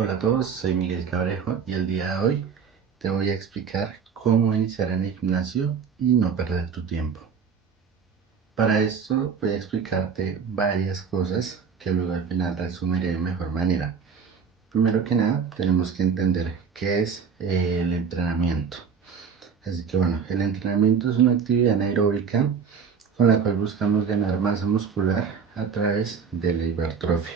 Hola a todos, soy Miguel Cabrejo y el día de hoy te voy a explicar cómo iniciar en el gimnasio y no perder tu tiempo. Para esto voy a explicarte varias cosas que luego al final resumiré de mejor manera. Primero que nada, tenemos que entender qué es el entrenamiento. Así que bueno, el entrenamiento es una actividad anaeróbica con la cual buscamos ganar masa muscular a través de la hipertrofia.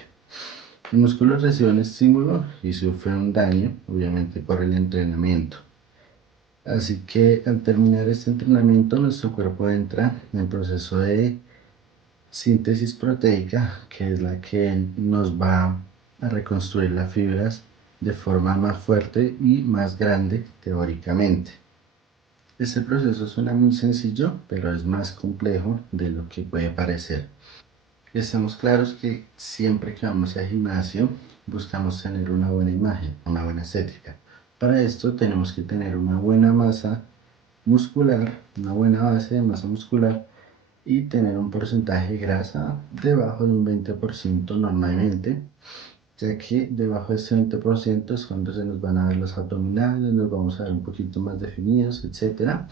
El músculo recibe un estímulo y sufre un daño, obviamente por el entrenamiento. Así que al terminar este entrenamiento, nuestro cuerpo entra en el proceso de síntesis proteica, que es la que nos va a reconstruir las fibras de forma más fuerte y más grande teóricamente. Este proceso suena muy sencillo, pero es más complejo de lo que puede parecer. Estamos claros que siempre que vamos al gimnasio buscamos tener una buena imagen, una buena estética. Para esto tenemos que tener una buena masa muscular, una buena base de masa muscular y tener un porcentaje de grasa debajo de un 20% normalmente, ya que debajo de este 20% es cuando se nos van a ver los abdominales, nos vamos a ver un poquito más definidos, etc.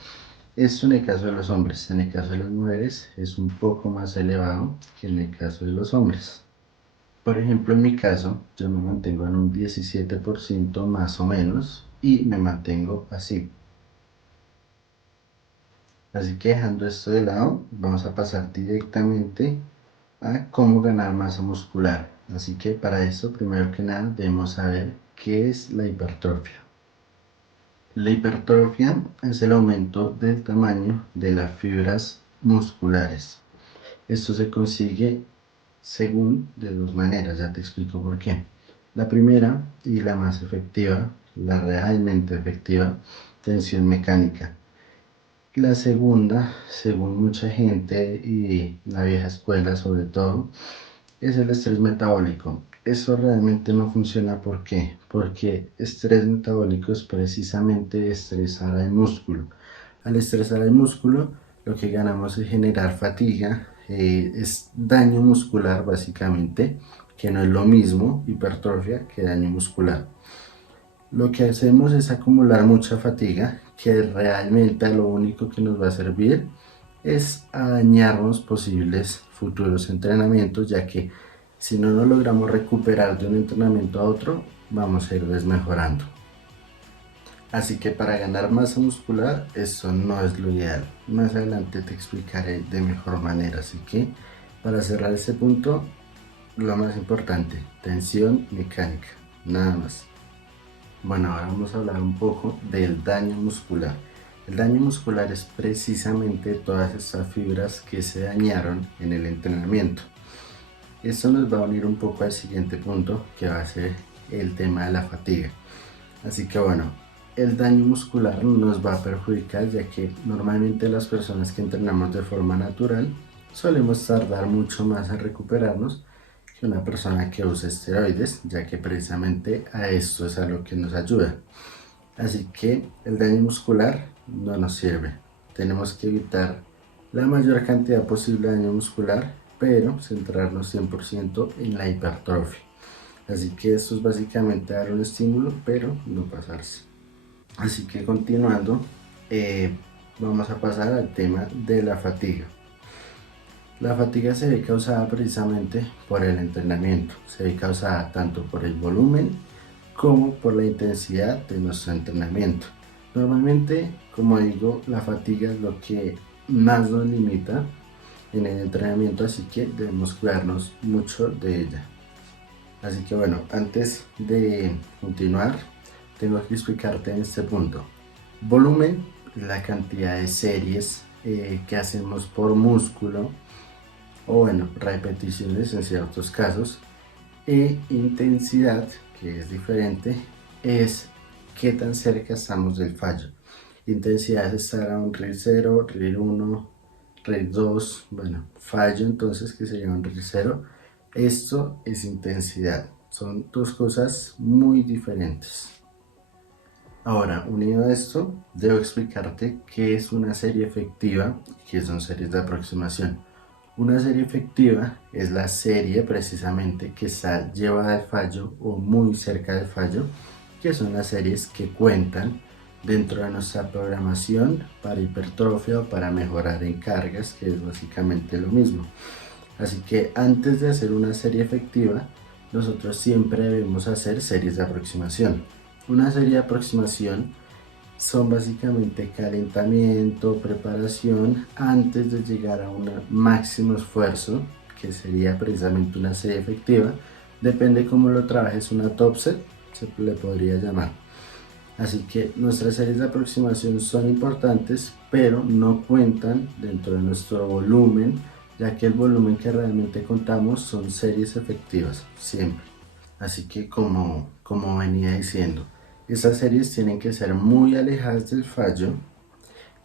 Esto en el caso de los hombres. En el caso de las mujeres es un poco más elevado que en el caso de los hombres. Por ejemplo, en mi caso, yo me mantengo en un 17% más o menos y me mantengo así. Así que dejando esto de lado, vamos a pasar directamente a cómo ganar masa muscular. Así que para esto, primero que nada, debemos saber qué es la hipertrofia. La hipertrofia es el aumento del tamaño de las fibras musculares. Esto se consigue según de dos maneras, ya te explico por qué. La primera y la más efectiva, la realmente efectiva, tensión mecánica. La segunda, según mucha gente y la vieja escuela sobre todo, es el estrés metabólico. Eso realmente no funciona. ¿Por qué? Porque estrés metabólico es precisamente estresar al músculo. Al estresar el músculo, lo que ganamos es generar fatiga, es daño muscular básicamente, que no es lo mismo hipertrofia que daño muscular. Lo que hacemos es acumular mucha fatiga, que realmente lo único que nos va a servir es a dañarnos posibles futuros entrenamientos, ya que si no nos logramos recuperar de un entrenamiento a otro, vamos a ir desmejorando. Así que para ganar masa muscular, eso no es lo ideal. Más adelante te explicaré de mejor manera. Así que para cerrar este punto, lo más importante, tensión mecánica, nada más. Bueno, ahora vamos a hablar un poco del daño muscular. El daño muscular es precisamente todas estas fibras que se dañaron en el entrenamiento. Esto nos va a unir un poco al siguiente punto, que va a ser el tema de la fatiga. Así que bueno, el daño muscular nos va a perjudicar, ya que normalmente las personas que entrenamos de forma natural solemos tardar mucho más en recuperarnos que una persona que usa esteroides, ya que precisamente a esto es a lo que nos ayuda. Así que el daño muscular no nos sirve. Tenemos que evitar la mayor cantidad posible de daño muscular, pero centrarnos 100% en la hipertrofia. Así que esto es básicamente dar un estímulo, pero no pasarse. Así que continuando, vamos a pasar al tema de la fatiga. La fatiga se ve causada precisamente por el entrenamiento. Se ve causada tanto por el volumen como por la intensidad de nuestro entrenamiento. Normalmente, como digo, la fatiga es lo que más nos limita en el entrenamiento, así que debemos cuidarnos mucho de ella. Así que bueno, antes de continuar, tengo que explicarte en este punto. Volumen es la cantidad de series que hacemos por músculo, o bueno, repeticiones en ciertos casos, e intensidad, que es diferente, es qué tan cerca estamos del fallo. Intensidad es estar a un RIR 0, RIR 1, RIR 2, bueno, fallo entonces que sería un RIR 0. Esto es intensidad, son dos cosas muy diferentes. Ahora, unido a esto, debo explicarte qué es una serie efectiva y qué son series de aproximación. Una serie efectiva es la serie precisamente que está llevada al fallo o muy cerca del fallo, que son las series que cuentan dentro de nuestra programación para hipertrofia o para mejorar en cargas, que es básicamente lo mismo. Así que antes de hacer una serie efectiva, nosotros siempre debemos hacer series de aproximación. Una serie de aproximación son básicamente calentamiento, preparación antes de llegar a un máximo esfuerzo, que sería precisamente una serie efectiva. Depende cómo lo trabajes, una top set se le podría llamar. Así que nuestras series de aproximación son importantes, pero no cuentan dentro de nuestro volumen, ya que el volumen que realmente contamos son series efectivas, siempre. Así que como venía diciendo, estas series tienen que ser muy alejadas del fallo,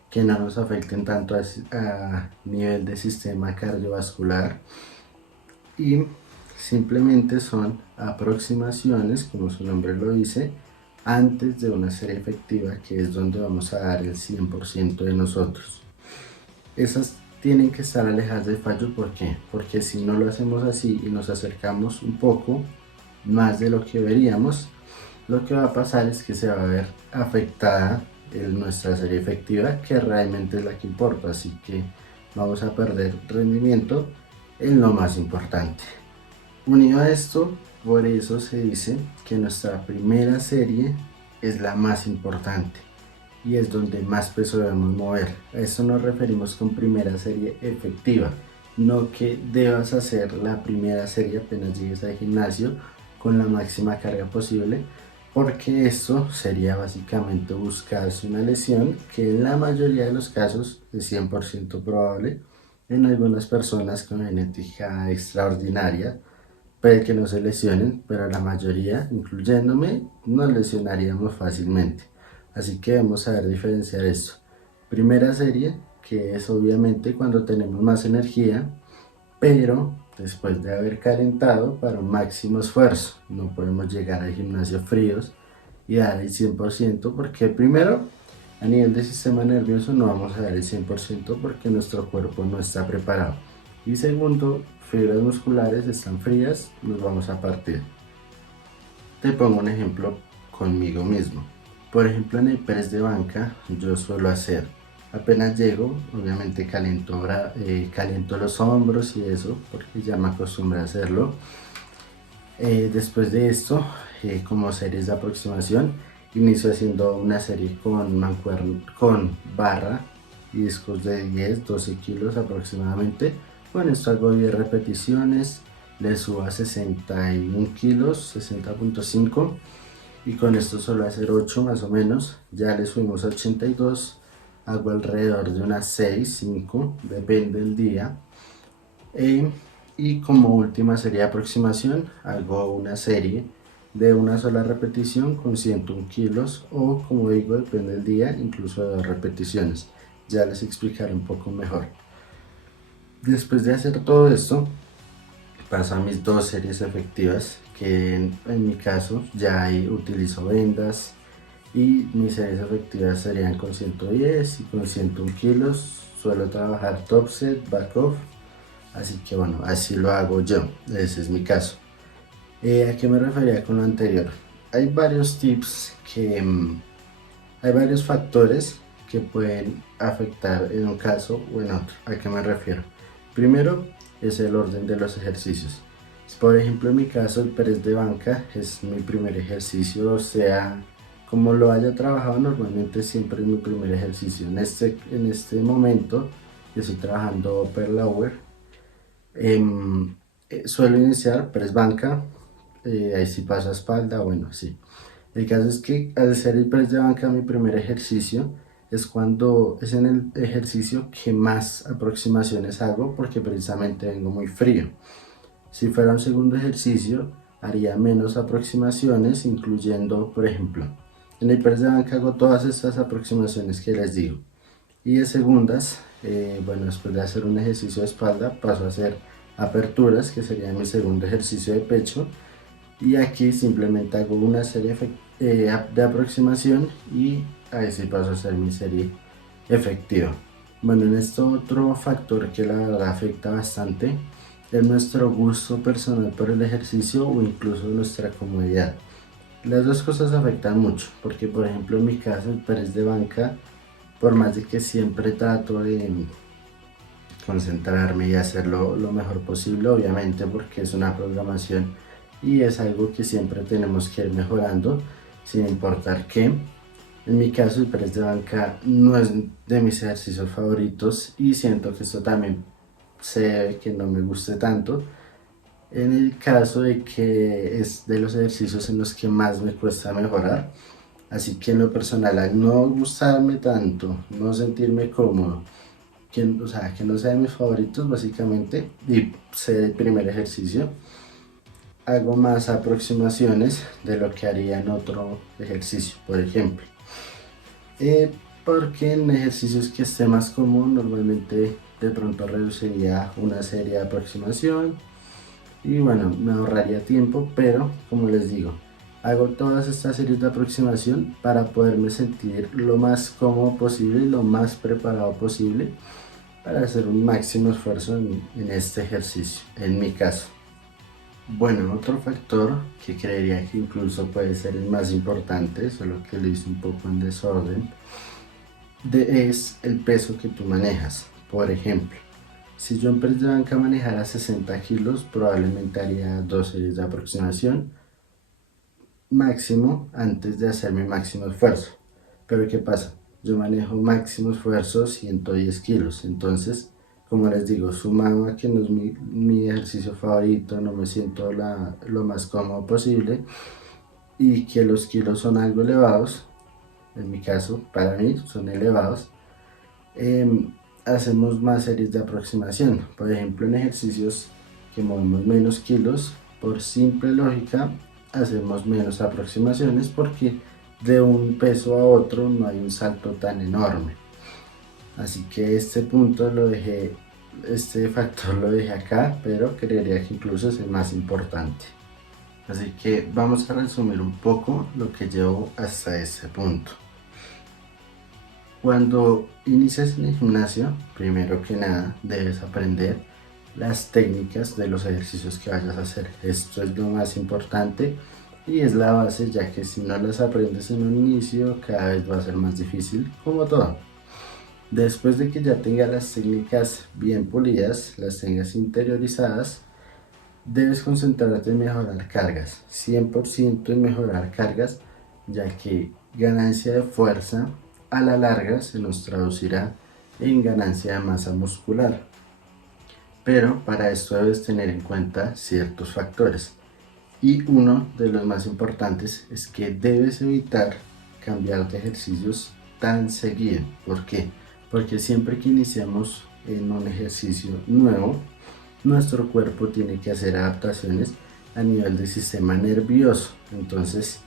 que no nos afecten tanto a nivel de sistema cardiovascular y simplemente son aproximaciones, como su nombre lo dice, antes de una serie efectiva, que es donde vamos a dar el 100% de nosotros. Esas tienen que estar alejadas del fallo, ¿por qué? Porque si no lo hacemos así y nos acercamos un poco más de lo que veríamos, lo que va a pasar es que se va a ver afectada nuestra serie efectiva, que realmente es la que importa, así que vamos a perder rendimiento en lo más importante. Unido a esto, por eso se dice que nuestra primera serie es la más importante y es donde más peso debemos mover. A eso nos referimos con primera serie efectiva, no que debas hacer la primera serie apenas llegues al gimnasio con la máxima carga posible, porque esto sería básicamente buscarse una lesión, que en la mayoría de los casos es 100% probable. En algunas personas con genética extraordinaria puede que no se lesionen, pero la mayoría, incluyéndome, nos lesionaríamos fácilmente. Así que debemos saber diferenciar esto. Primera serie, que es obviamente cuando tenemos más energía, pero después de haber calentado para un máximo esfuerzo. No podemos llegar al gimnasio fríos y dar el 100%, porque primero, a nivel de sistema nervioso no vamos a dar el 100% porque nuestro cuerpo no está preparado. Y segundo, fibras musculares están frías, nos vamos a partir. Te pongo un ejemplo conmigo mismo. Por ejemplo, en el press de banca yo suelo hacer, apenas llego, obviamente caliento los hombros y eso, porque ya me acostumbré a hacerlo. Después de esto, como series de aproximación, inicio haciendo una serie con barra y discos de 10-12 kilos aproximadamente. Con esto hago 10 repeticiones, le subo a 61 kilos, 60.5, y con esto suelo hacer 8 más o menos. Ya le subimos a 82, hago alrededor de unas 6-5, depende del día. Y como última serie de aproximación, hago una serie de una sola repetición con 101 kilos, o como digo, depende del día, incluso de 2 repeticiones. Ya les explicaré un poco mejor. Después de hacer todo esto, paso a mis 2 series efectivas, que en mi caso ya ahí utilizo vendas, y mis series efectivas serían con 110 y con 101 kilos. Suelo trabajar top set, back off, así que bueno, así lo hago yo, ese es mi caso. ¿A qué me refería con lo anterior? Hay varios tips hay varios factores que pueden afectar en un caso o en otro. ¿A qué me refiero? Primero es el orden de los ejercicios. Por ejemplo, en mi caso, el press de banca es mi primer ejercicio, o sea, como lo haya trabajado, normalmente siempre es mi primer ejercicio. En este momento estoy trabajando upper lower. Suelo iniciar press banca, ahí sí paso a espalda, bueno, sí. El caso es que al hacer el press de banca mi primer ejercicio, es en el ejercicio que más aproximaciones hago, porque precisamente vengo muy frío. Si fuera un segundo ejercicio, haría menos aproximaciones, incluyendo, por ejemplo, en el press de banca hago todas estas aproximaciones que les digo. Y de segundas, bueno, después de hacer un ejercicio de espalda, paso a hacer aperturas, que sería mi segundo ejercicio de pecho. Y aquí simplemente hago una serie de aproximación, y ahí sí paso a hacer mi serie efectiva. Bueno, en esto otro factor que la verdad afecta bastante es nuestro gusto personal por el ejercicio o incluso nuestra comodidad. Las dos cosas afectan mucho, porque por ejemplo en mi caso el press de banca, por más de que siempre trato de concentrarme y hacerlo lo mejor posible, obviamente porque es una programación y es algo que siempre tenemos que ir mejorando, sin importar qué. En mi caso el press de banca no es de mis ejercicios favoritos y siento que esto también se debe que no me guste tanto. En el caso de que es de los ejercicios en los que más me cuesta mejorar, así que en lo personal, al no gustarme tanto, no sentirme cómodo, o sea, que no sea de mis favoritos básicamente, y ser el primer ejercicio, hago más aproximaciones de lo que haría en otro ejercicio, por ejemplo. Porque en ejercicios que esté más cómodo, normalmente de pronto reduciría una serie de aproximación y bueno, me ahorraría tiempo, pero como les digo, hago todas estas series de aproximación para poderme sentir lo más cómodo posible, lo más preparado posible para hacer un máximo esfuerzo en este ejercicio, en mi caso. Bueno, otro factor que creería que incluso puede ser el más importante, solo que lo hice un poco en desorden, es el peso que tú manejas. Por ejemplo, si yo en press de banca manejara 60 kilos, probablemente haría dos series de aproximación máximo antes de hacer mi máximo esfuerzo. Pero ¿qué pasa? Yo manejo máximo esfuerzo 110 kilos. Entonces, como les digo, sumado a que no es mi ejercicio favorito, no me siento lo más cómodo posible y que los kilos son algo elevados, en mi caso, para mí son elevados, eh, hacemos más series de aproximación. Por ejemplo, en ejercicios que movemos menos kilos, por simple lógica, hacemos menos aproximaciones porque de un peso a otro no hay un salto tan enorme. Así que este punto lo dejé, este factor lo dejé acá, pero creería que incluso es el más importante. Así que vamos a resumir un poco lo que llevo hasta este punto. Cuando inicias en el gimnasio, primero que nada debes aprender las técnicas de los ejercicios que vayas a hacer. Esto es lo más importante y es la base, ya que si no las aprendes en un inicio, cada vez va a ser más difícil, como todo. Después de que ya tengas las técnicas bien pulidas, las tengas interiorizadas, debes concentrarte en mejorar cargas, 100% en mejorar cargas, ya que ganancia de fuerza a la larga se nos traducirá en ganancia de masa muscular. Pero para esto debes tener en cuenta ciertos factores. Y uno de los más importantes es que debes evitar cambiar de ejercicios tan seguido. ¿Por qué? Porque siempre que iniciamos en un ejercicio nuevo, nuestro cuerpo tiene que hacer adaptaciones a nivel del sistema nervioso. Entonces,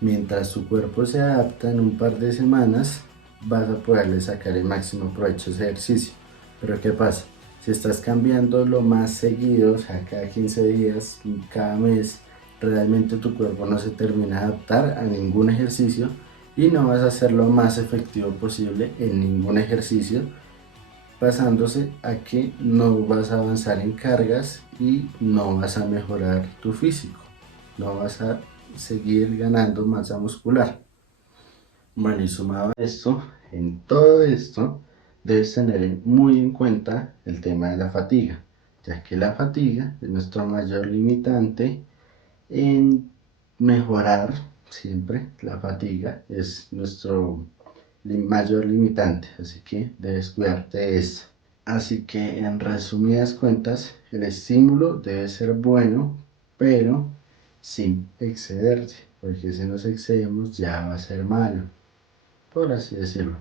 mientras tu cuerpo se adapta en un par de semanas, vas a poderle sacar el máximo provecho a ese ejercicio. Pero ¿qué pasa? Si estás cambiando lo más seguido, o sea, cada 15 días, cada mes, realmente tu cuerpo no se termina de adaptar a ningún ejercicio y no vas a ser lo más efectivo posible en ningún ejercicio, pasándose a que no vas a avanzar en cargas y no vas a mejorar tu físico, no vas a seguir ganando masa muscular. Bueno, y sumado a esto, en todo esto, debes tener muy en cuenta el tema de la fatiga, ya que la fatiga es nuestro mayor limitante en mejorar. Siempre la fatiga es nuestro mayor limitante, así que debes cuidarte de eso. Así que en resumidas cuentas, el estímulo debe ser bueno, pero sin excederse, porque si nos excedemos ya va a ser malo, por así decirlo.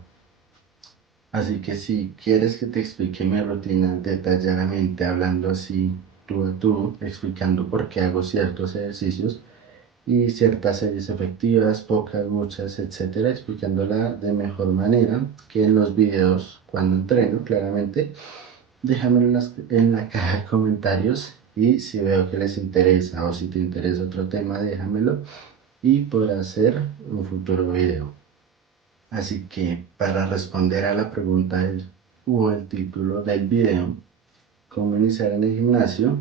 Así que si quieres que te explique mi rutina detalladamente, hablando así tú a tú, explicando por qué hago ciertos ejercicios y ciertas series efectivas, pocas, muchas, etcétera, explicándola de mejor manera que en los videos cuando entreno, claramente, déjamelo en la caja de comentarios y si veo que les interesa o si te interesa otro tema, déjamelo y podré hacer un futuro video. Así que para responder a la pregunta o el título del video, cómo iniciar en el gimnasio,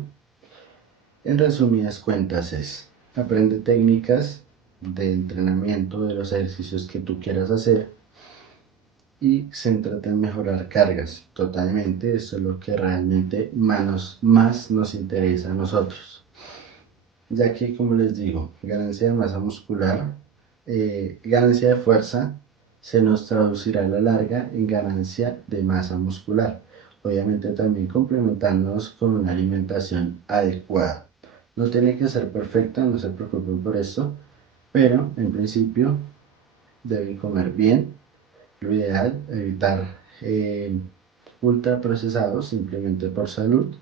en resumidas cuentas es: aprende técnicas de entrenamiento de los ejercicios que tú quieras hacer y céntrate en mejorar cargas. Totalmente, esto es lo que realmente más nos interesa a nosotros. Ya que, como les digo, ganancia de masa muscular, ganancia de fuerza, se nos traducirá a la larga en ganancia de masa muscular. Obviamente también complementándonos con una alimentación adecuada. No tiene que ser perfecta, no se preocupen por esto, pero en principio deben comer bien. Lo ideal, evitar ultraprocesados simplemente por salud.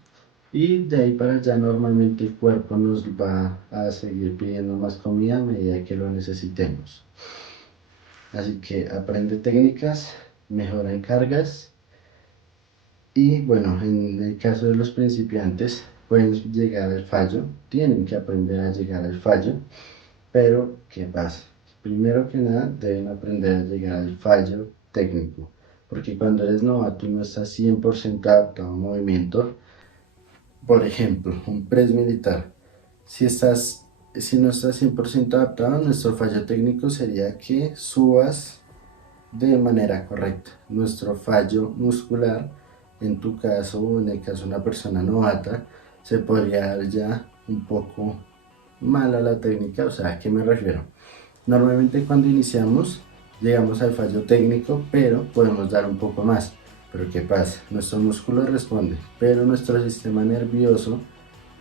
Y de ahí para allá normalmente el cuerpo nos va a seguir pidiendo más comida a medida que lo necesitemos. Así que aprende técnicas, mejora en cargas y bueno, en el caso de los principiantes pueden llegar al fallo, tienen que aprender a llegar al fallo, pero ¿qué pasa? Primero que nada deben aprender a llegar al fallo técnico, porque cuando eres novato y no estás 100% adaptado a un movimiento, por ejemplo, un press militar. Si, si no estás 100% adaptado, nuestro fallo técnico sería que subas de manera correcta. Nuestro fallo muscular, en tu caso o en el caso de una persona novata, se podría dar ya un poco mal a la técnica. O sea, ¿a qué me refiero? Normalmente cuando iniciamos llegamos al fallo técnico, pero podemos dar un poco más. Pero ¿qué pasa? Nuestro músculo responde, pero nuestro sistema nervioso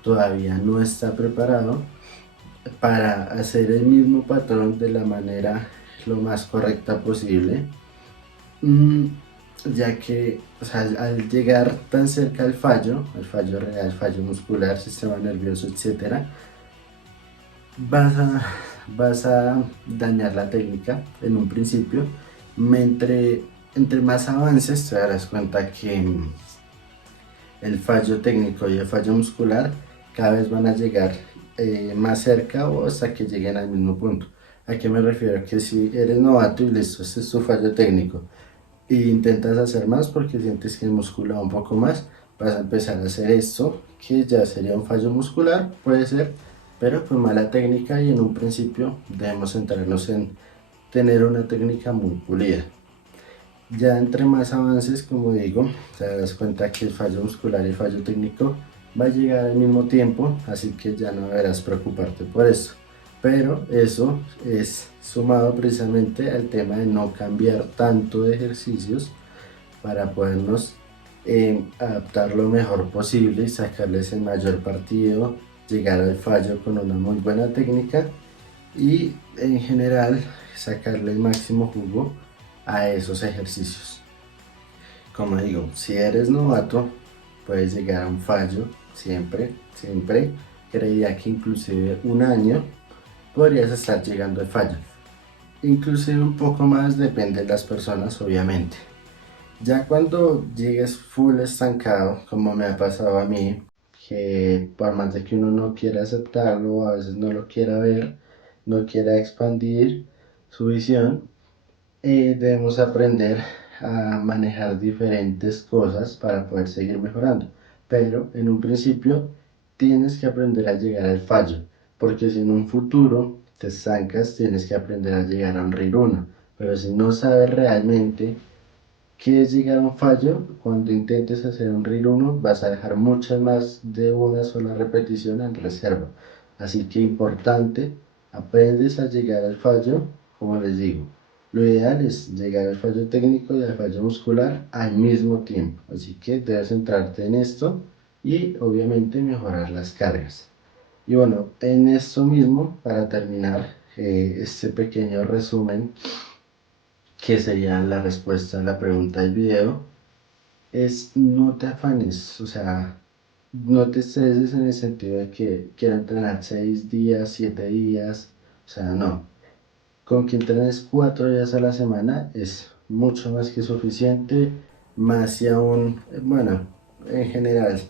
todavía no está preparado para hacer el mismo patrón de la manera lo más correcta posible, mm, ya que, o sea, al llegar tan cerca al fallo real, fallo muscular, sistema nervioso, etcétera, vas a, vas a dañar la técnica en un principio. Entre más avances te darás cuenta que el fallo técnico y el fallo muscular cada vez van a llegar más cerca o hasta que lleguen al mismo punto. ¿A qué me refiero? Que si eres novato y listo, este es tu fallo técnico e intentas hacer más porque sientes que el músculo va un poco más, vas a empezar a hacer esto que ya sería un fallo muscular, puede ser, pero con mala técnica, y en un principio debemos centrarnos en tener una técnica muy pulida. Ya entre más avances, como digo, te das cuenta que el fallo muscular y el fallo técnico va a llegar al mismo tiempo, así que ya no deberás preocuparte por eso. Pero eso es sumado precisamente al tema de no cambiar tanto de ejercicios para podernos adaptar lo mejor posible y sacarles el mayor partido, llegar al fallo con una muy buena técnica y en general sacarle el máximo jugo a esos ejercicios. Como digo, si eres novato, puedes llegar a un fallo siempre. Creía que inclusive un año podrías estar llegando al fallo. Inclusive un poco más, depende de las personas, obviamente. Ya cuando llegues full estancado, como me ha pasado a mí, que por más de que uno no quiera aceptarlo, a veces no lo quiera ver, no quiera expandir su visión, debemos aprender a manejar diferentes cosas para poder seguir mejorando. Pero en un principio tienes que aprender a llegar al fallo, porque si en un futuro te estancas, tienes que aprender a llegar a un RIR 1. Pero si no sabes realmente qué es llegar a un fallo, cuando intentes hacer un RIR 1 vas a dejar muchas más de una sola repetición en reserva. Así que importante, aprendes a llegar al fallo, como les digo. Lo ideal es llegar al fallo técnico y al fallo muscular al mismo tiempo. Así que debes centrarte en esto y obviamente mejorar las cargas. Y bueno, en esto mismo, para terminar este pequeño resumen, que sería la respuesta a la pregunta del video, es no te afanes, o sea, no te estreses en el sentido de que quiero entrenar 6 días, 7 días, o sea, no. Con que entrenes 4 días a la semana es mucho más que suficiente, más si aún, bueno, en general,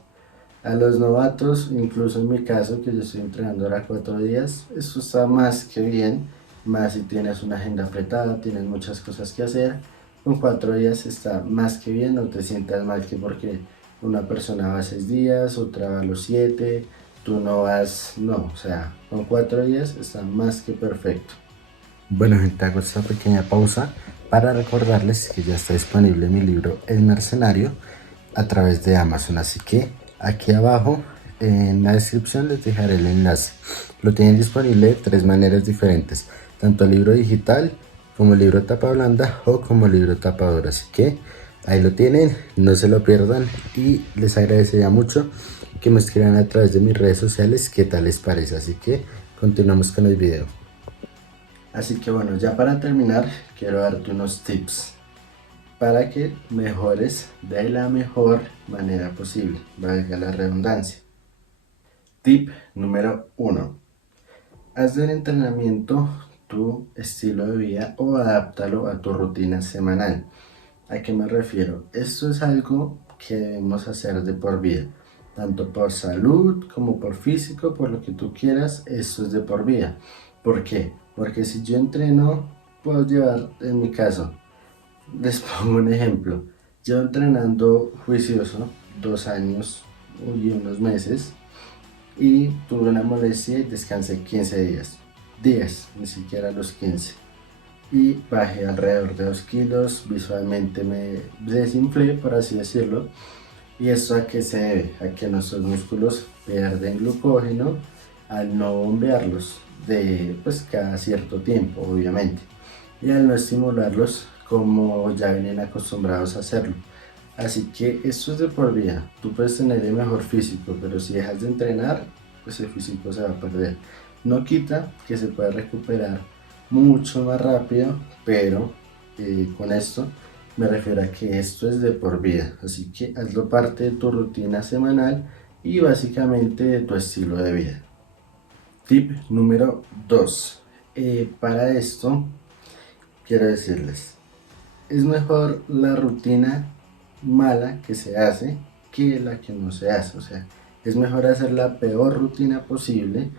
a los novatos, incluso en mi caso, que yo estoy entrenando ahora 4 días, eso está más que bien, más si tienes una agenda apretada, tienes muchas cosas que hacer, Con 4 días está más que bien, no te sientas mal que porque una persona va 6 días, otra va a los 7, tú no vas, no, o sea, con 4 días está más que perfecto. Bueno, gente, hago esta pequeña pausa para recordarles que ya está disponible mi libro El Mercenario a través de Amazon, así que aquí abajo en la descripción les dejaré el enlace. Lo tienen disponible de 3 maneras diferentes, tanto el libro digital como el libro tapa blanda o como el libro tapa dura, así que ahí lo tienen, no se lo pierdan y les agradecería mucho que me escriban a través de mis redes sociales qué tal les parece, así que continuamos con el video. Así que bueno, ya para terminar, quiero darte unos tips para que mejores de la mejor manera posible, valga la redundancia. Tip número 1. Haz del entrenamiento tu estilo de vida o adáptalo a tu rutina semanal. ¿A qué me refiero? Esto es algo que debemos hacer de por vida, tanto por salud como por físico, por lo que tú quieras, esto es de por vida. ¿Por qué? Porque si yo entreno, puedo llevar, en mi caso, les pongo un ejemplo, llevo entrenando juicioso 2 años y unos meses y tuve una molestia y descansé 15 días, ni siquiera los 15 y bajé alrededor de 2 kilos, visualmente me desinflé, por así decirlo. ¿Y esto a qué se debe? A que nuestros músculos pierden glucógeno al no bombearlos de pues cada cierto tiempo, obviamente, y al no estimularlos como ya vienen acostumbrados a hacerlo. Así que esto es de por vida. Tú puedes tener el mejor físico, pero si dejas de entrenar, pues el físico se va a perder. No quita que se pueda recuperar mucho más rápido, pero con esto me refiero a que esto es de por vida. Así que hazlo parte de tu rutina semanal y básicamente de tu estilo de vida. Tip número 2. Para esto quiero decirles, es mejor la rutina mala que se hace que la que no se hace. O sea, es mejor hacer la peor rutina posible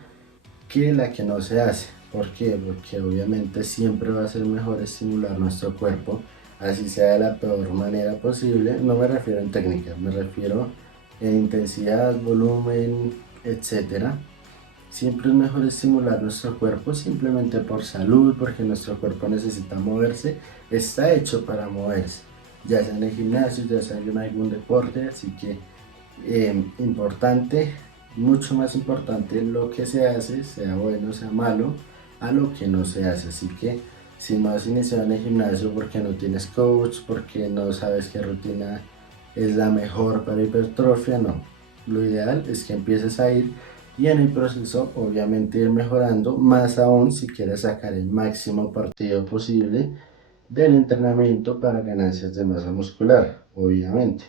que la que no se hace. ¿Por qué? Porque obviamente siempre va a ser mejor estimular nuestro cuerpo, así sea de la peor manera posible. No me refiero en técnica, me refiero en intensidad, volumen, etcétera. Siempre es mejor estimular nuestro cuerpo simplemente por salud, porque nuestro cuerpo necesita moverse, está hecho para moverse, ya sea en el gimnasio, ya sea en algún deporte, así que importante, mucho más importante lo que se hace, sea bueno, sea malo, a lo que no se hace, así que si no has iniciado en el gimnasio porque no tienes coach, porque no sabes qué rutina es la mejor para hipertrofia, no, lo ideal es que empieces a ir y en el proceso obviamente ir mejorando, más aún si quieres sacar el máximo partido posible del entrenamiento para ganancias de masa muscular, obviamente.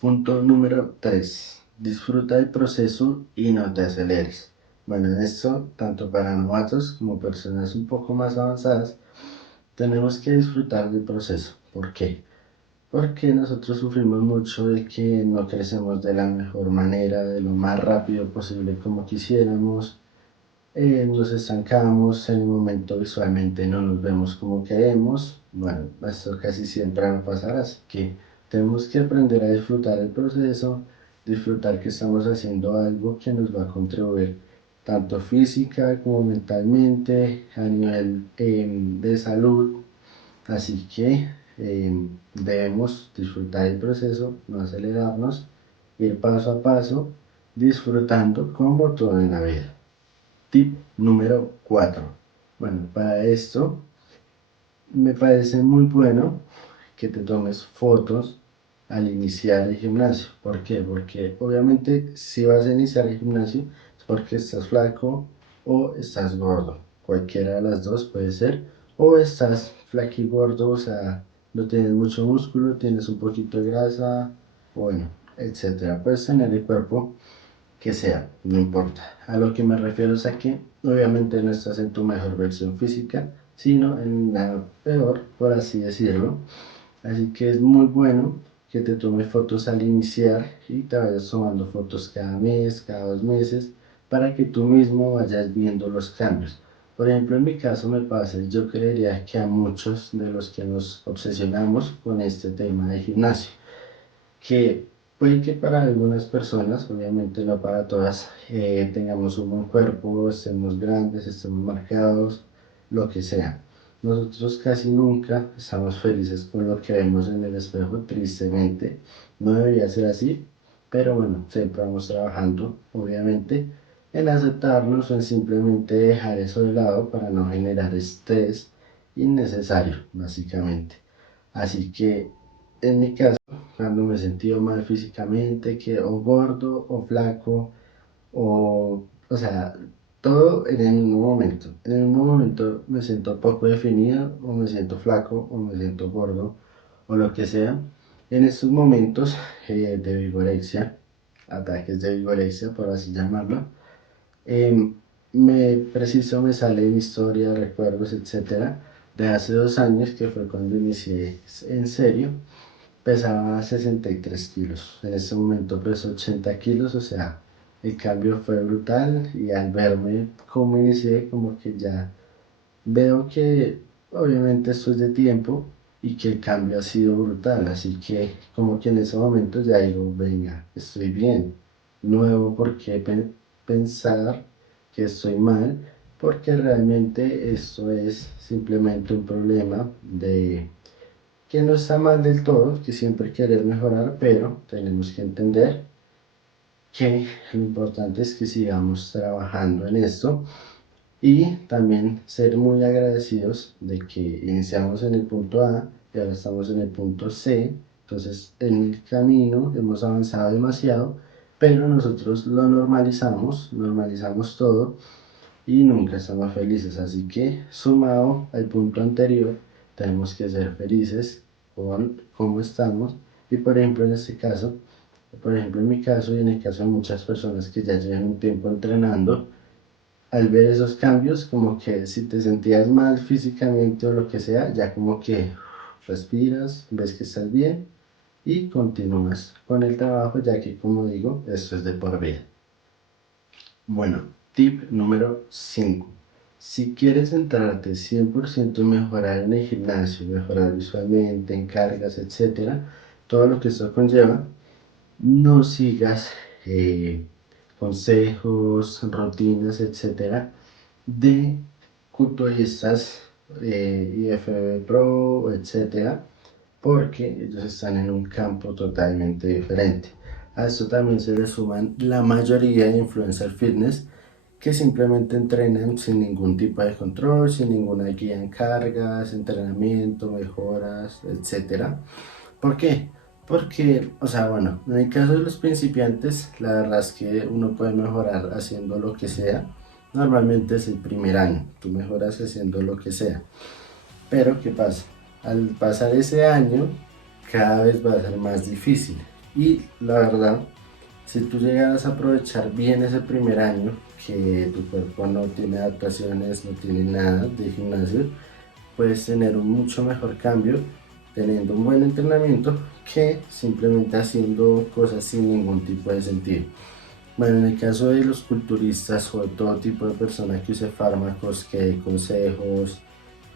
Punto número 3. Disfruta del proceso y no te aceleres. Bueno, esto tanto para novatos como personas un poco más avanzadas, tenemos que disfrutar del proceso. ¿Por qué? Porque nosotros sufrimos mucho de que no crecemos de la mejor manera, de lo más rápido posible como quisiéramos, nos estancamos, en el momento visualmente no nos vemos como queremos. Bueno, esto casi siempre va a pasar, así que tenemos que aprender a disfrutar el proceso, disfrutar que estamos haciendo algo que nos va a contribuir tanto física como mentalmente, a nivel de salud. Así que debemos disfrutar el proceso, no acelerarnos, ir paso a paso, disfrutando como todo en la vida. Tip número 4. Bueno, para esto me parece muy bueno que te tomes fotos al iniciar el gimnasio. ¿Por qué? Porque obviamente si vas a iniciar el gimnasio es porque estás flaco o estás gordo. Cualquiera de las dos puede ser. O estás flaco y gordo, o sea, no tienes mucho músculo, tienes un poquito de grasa, bueno, etcétera. Puedes tener el cuerpo que sea, no importa. A lo que me refiero es a que obviamente no estás en tu mejor versión física, sino en la peor, por así decirlo. Así que es muy bueno que te tomes fotos al iniciar y te vayas tomando fotos cada mes, cada 2 meses, para que tú mismo vayas viendo los cambios. Por ejemplo, en mi caso me pasa, y yo creería que a muchos de los que nos obsesionamos con este tema de gimnasio, que puede que para algunas personas, obviamente no para todas, tengamos un buen cuerpo, estemos grandes, estemos marcados, lo que sea. Nosotros casi nunca estamos felices con lo que vemos en el espejo, tristemente. No debería ser así, pero bueno, siempre vamos trabajando, obviamente, en aceptarnos o en simplemente dejar eso de lado para no generar estrés innecesario, básicamente. Así que en mi caso, cuando me he sentido mal físicamente, que o gordo o flaco, o sea, todo en el mismo momento. En el mismo momento me siento poco definido, o me siento flaco, o me siento gordo, o lo que sea. En estos momentos de vigorexia, ataques de vigorexia, por así llamarlo, eh, preciso me sale mi historia, recuerdos, etcétera, de hace 2 años, que fue cuando inicié en serio. Pesaba 63 kilos. En ese momento peso 80 kilos, o sea, el cambio fue brutal y al verme como inicié, como que ya veo que obviamente esto es de tiempo y que el cambio ha sido brutal, así que como que en ese momento ya digo, venga, estoy bien, no debo por qué pensar que estoy mal, porque realmente esto es simplemente un problema de que no está mal del todo, que siempre querer mejorar, pero tenemos que entender que lo importante es que sigamos trabajando en esto y también ser muy agradecidos de que iniciamos en el punto A y ahora estamos en el punto C. Entonces, en el camino hemos avanzado demasiado, pero nosotros lo normalizamos, normalizamos todo y nunca estamos felices. Así que, sumado al punto anterior, tenemos que ser felices con cómo estamos. Y por ejemplo, en este caso, por ejemplo, en mi caso y en el caso de muchas personas que ya llevan un tiempo entrenando, al ver esos cambios, como que si te sentías mal físicamente o lo que sea, ya como que respiras, ves que estás bien y continúas con el trabajo, ya que como digo, esto es de por vida. Bueno, tip número 5. Si quieres centrarte 100% en mejorar en el gimnasio, mejorar visualmente, en cargas, etcétera, todo lo que esto conlleva, no sigas consejos, rutinas, etcétera, de culturistas, IFBB Pro, etcétera, porque ellos están en un campo totalmente diferente. A esto también se le suman la mayoría de influencer fitness que simplemente entrenan sin ningún tipo de control, sin ninguna guía en cargas, entrenamiento, mejoras, etcétera. ¿Por qué? Porque, o sea, bueno, en el caso de los principiantes, la verdad es que uno puede mejorar haciendo lo que sea. Normalmente es el primer año, tú mejoras haciendo lo que sea. Pero, ¿qué pasa? Al pasar ese año, cada vez va a ser más difícil. Y la verdad, si tú llegas a aprovechar bien ese primer año, que tu cuerpo no tiene adaptaciones, no tiene nada de gimnasio, puedes tener un mucho mejor cambio teniendo un buen entrenamiento que simplemente haciendo cosas sin ningún tipo de sentido. Bueno, en el caso de los culturistas o de todo tipo de personas que use fármacos, que de consejos,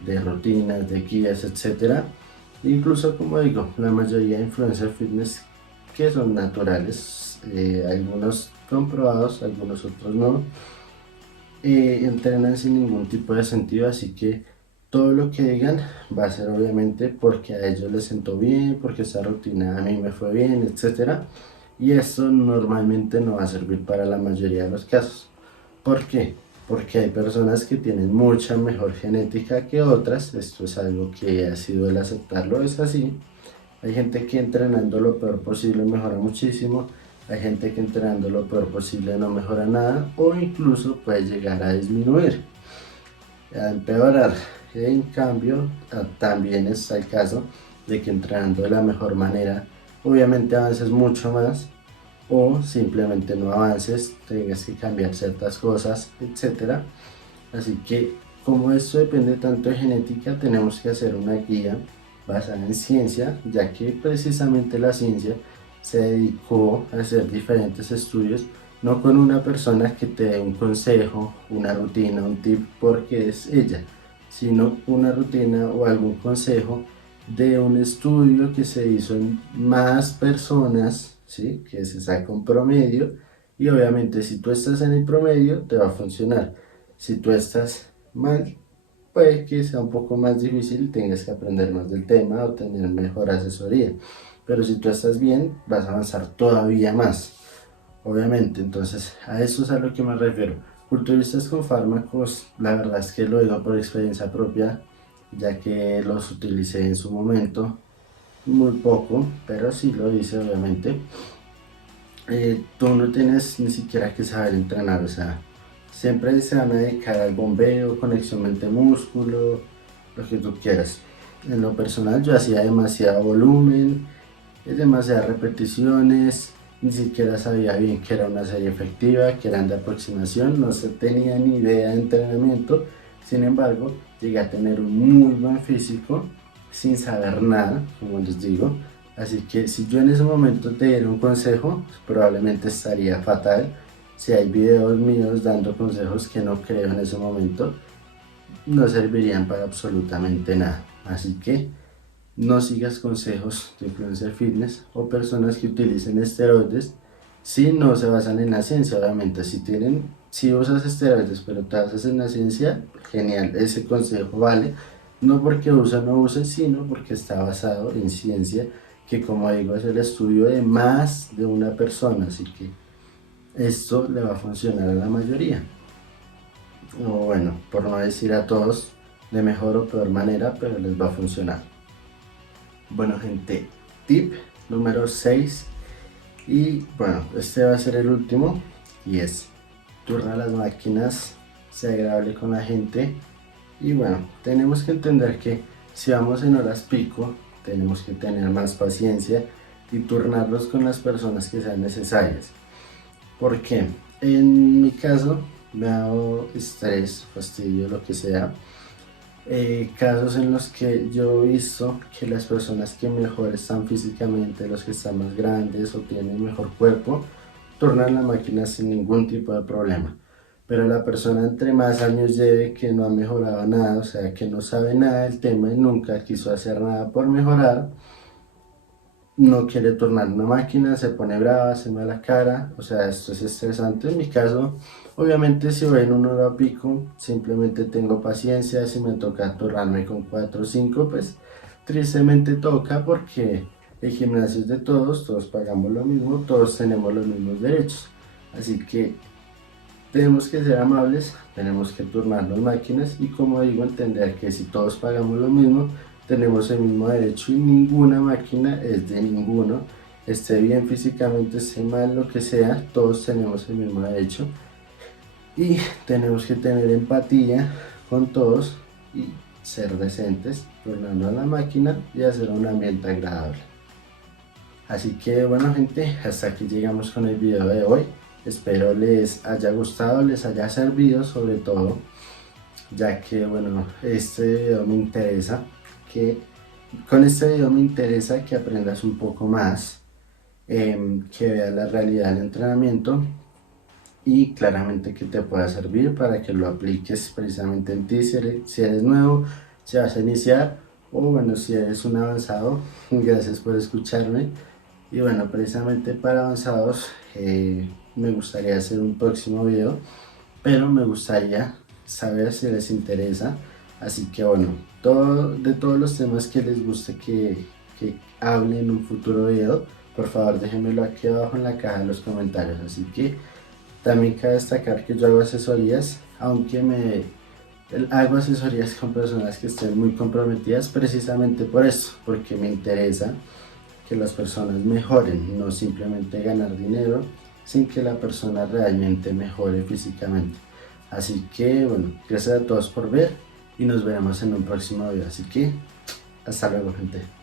de rutinas, de guías, etcétera, incluso como digo, la mayoría de influencers fitness que son naturales, algunos comprobados, algunos otros no, entrenan sin ningún tipo de sentido, así que todo lo que digan va a ser obviamente porque a ellos les sentó bien, porque esa rutina a mí me fue bien, etcétera. Y esto normalmente no va a servir para la mayoría de los casos. ¿Por qué? Porque hay personas que tienen mucha mejor genética que otras. Esto es algo que ha sido el aceptarlo, es así. Hay gente que entrenando lo peor posible mejora muchísimo. Hay gente que entrenando lo peor posible no mejora nada o incluso puede llegar a disminuir, a empeorar. En cambio, también está el caso de que entrenando de la mejor manera, obviamente avances mucho más o simplemente no avances, tengas que cambiar ciertas cosas, etcétera. Así que como esto depende tanto de genética, tenemos que hacer una guía basada en ciencia, ya que precisamente la ciencia se dedicó a hacer diferentes estudios no con una persona que te dé un consejo, una rutina, un tip porque es ella, sino una rutina o algún consejo de un estudio que se hizo en más personas, ¿sí? Que se saca un promedio y obviamente si tú estás en el promedio te va a funcionar. Si tú estás mal, puede que sea un poco más difícil, tengas que aprender más del tema o tener mejor asesoría. Pero si tú estás bien, vas a avanzar todavía más, obviamente. Entonces, a eso es a lo que me refiero. Culturistas con fármacos, la verdad es que lo digo por experiencia propia, ya que los utilicé en su momento, muy poco, pero sí lo hice, obviamente. Tú no tienes ni siquiera que saber entrenar, o sea, siempre se van a dedicar al bombeo, conexión mente-músculo, lo que tú quieras. En lo personal yo hacía demasiado volumen, demasiadas repeticiones, ni siquiera sabía bien que era una serie efectiva, que eran de aproximación, no se tenía ni idea de entrenamiento, sin embargo llegué a tener un muy buen físico sin saber nada, como les digo. Así que si yo en ese momento te diera un consejo, pues probablemente estaría fatal. Si hay videos míos dando consejos que no creo en ese momento, no servirían para absolutamente nada. Así que no sigas consejos de influencer fitness o personas que utilicen esteroides si no se basan en la ciencia. Obviamente, si usas esteroides pero te basas en la ciencia, genial, ese consejo vale. No porque use o no use, sino porque está basado en ciencia, que como digo es el estudio de más de una persona, así que esto le va a funcionar a la mayoría. O bueno, por no decir a todos de mejor o peor manera, pero les va a funcionar. Bueno gente, tip número 6 y bueno, este va a ser el último y es turna las máquinas, sea agradable con la gente y bueno, tenemos que entender que si vamos en horas pico, tenemos que tener más paciencia y turnarlos con las personas que sean necesarias. ¿Por qué? En mi caso me ha dado estrés, fastidio, lo que sea, casos en los que yo he visto que las personas que mejor están físicamente, los que están más grandes o tienen mejor cuerpo, turnan la máquina sin ningún tipo de problema. Pero la persona entre más años lleve que no ha mejorado nada, o sea, que no sabe nada del tema y nunca quiso hacer nada por mejorar, no quiere turnar una máquina, se pone brava, se me da la cara, o sea, esto es estresante. En mi caso, obviamente si voy en un hora pico, simplemente tengo paciencia, si me toca turnarme con 4 o 5, pues tristemente toca porque el gimnasio es de todos, todos pagamos lo mismo, todos tenemos los mismos derechos, así que tenemos que ser amables, tenemos que turnarnos máquinas y como digo, entender que si todos pagamos lo mismo, tenemos el mismo derecho y ninguna máquina es de ninguno, esté bien físicamente, esté mal, lo que sea, todos tenemos el mismo derecho y tenemos que tener empatía con todos y ser decentes, turnando a la máquina y hacer un ambiente agradable. Así que bueno gente, hasta aquí llegamos con el video de hoy. Espero les haya gustado, les haya servido sobre todo, ya que bueno, este video me interesa que con este video me interesa que aprendas un poco más, que veas la realidad del entrenamiento y claramente que te pueda servir para que lo apliques precisamente en ti si eres nuevo, si vas a iniciar o bueno, si eres un avanzado. Gracias por escucharme. Y bueno, precisamente para avanzados me gustaría hacer un próximo video, pero me gustaría saber si les interesa. Así que bueno, de todos los temas que les guste que hable en un futuro video, por favor déjenmelo aquí abajo en la caja de los comentarios. Así que también cabe destacar que yo hago asesorías, aunque hago asesorías con personas que estén muy comprometidas precisamente por eso, porque me interesa que las personas mejoren, no simplemente ganar dinero, sin que la persona realmente mejore físicamente. Así que bueno, gracias a todos por ver y nos veremos en un próximo video. Así que hasta luego gente.